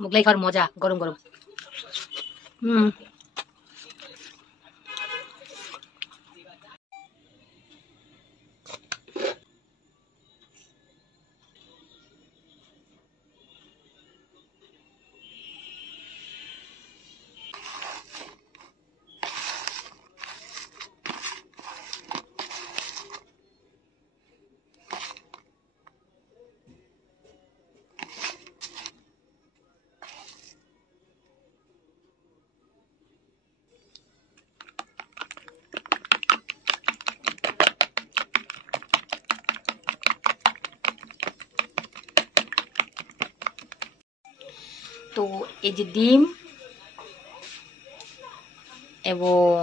মোগলাই খাওয়ার মজা গরম গরম। হুম। তো এই যে ডিম এবং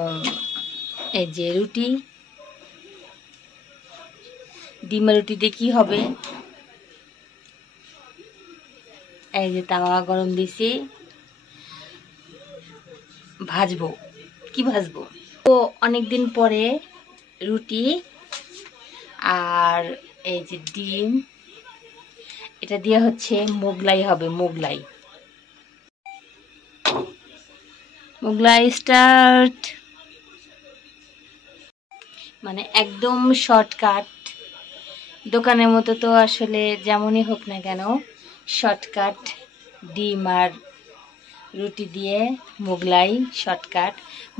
এই যে রুটি, ডিমের রুটি দিয়ে কি হবে, এই যে তাওয়া গরম দিছি, ভাজবো। কি ভাজবো? তো অনেকদিন পরে রুটি আর এই যে ডিম, এটা দিয়ে হচ্ছে মোগলাই হবে। মোগলাই মোগলাই স্টার্ট। মানে একদম শর্টকাট, দোকানের মতো তো আসলে যেমনই হোক না কেন শর্টকাট। ডিম আর রুটি দিয়ে মোগলাই শর্টকাট,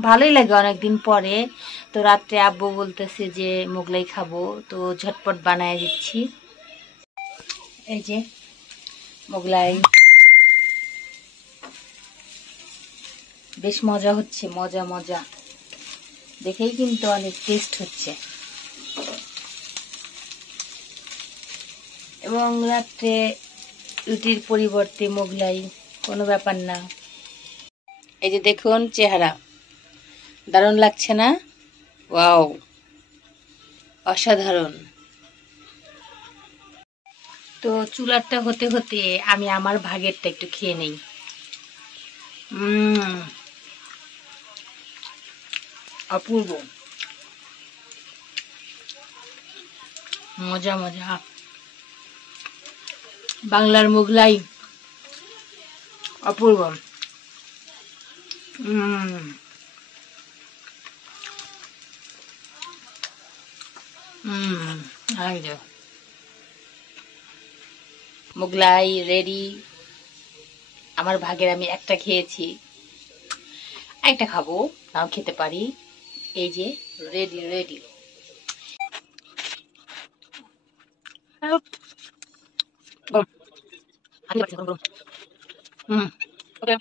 ভালোই লাগে অনেকদিন পরে। তো রাত্রে আব্বু বলতেছে যে মোগলাই খাবো, তো ঝটপট বানায় দিচ্ছি। এই যে মোগলাই, বেশ মজা হচ্ছে, মজা মজা, দেখেই কিন্তু অনেক টেস্ট হচ্ছে। এবং রাত্রে রুটির পরিবর্তে মোগলাই, কোনো ব্যাপার না। এই যে দেখুন চেহারা, দারুণ লাগছে না? ওয়াও, অসাধারণ। তো চুলারটা হতে হতে আমি আমার ভাগেরটা একটু খেয়ে নেই। অপূর্ব, মজা মজা। বাংলার মোগলাই অপূর্ব। মোগলাই রেডি। আমার ভাগের আমি একটা খেয়েছি, একটা খাবো, নাও খেতে পারি। এই যে রেডি রেডি। ওকে।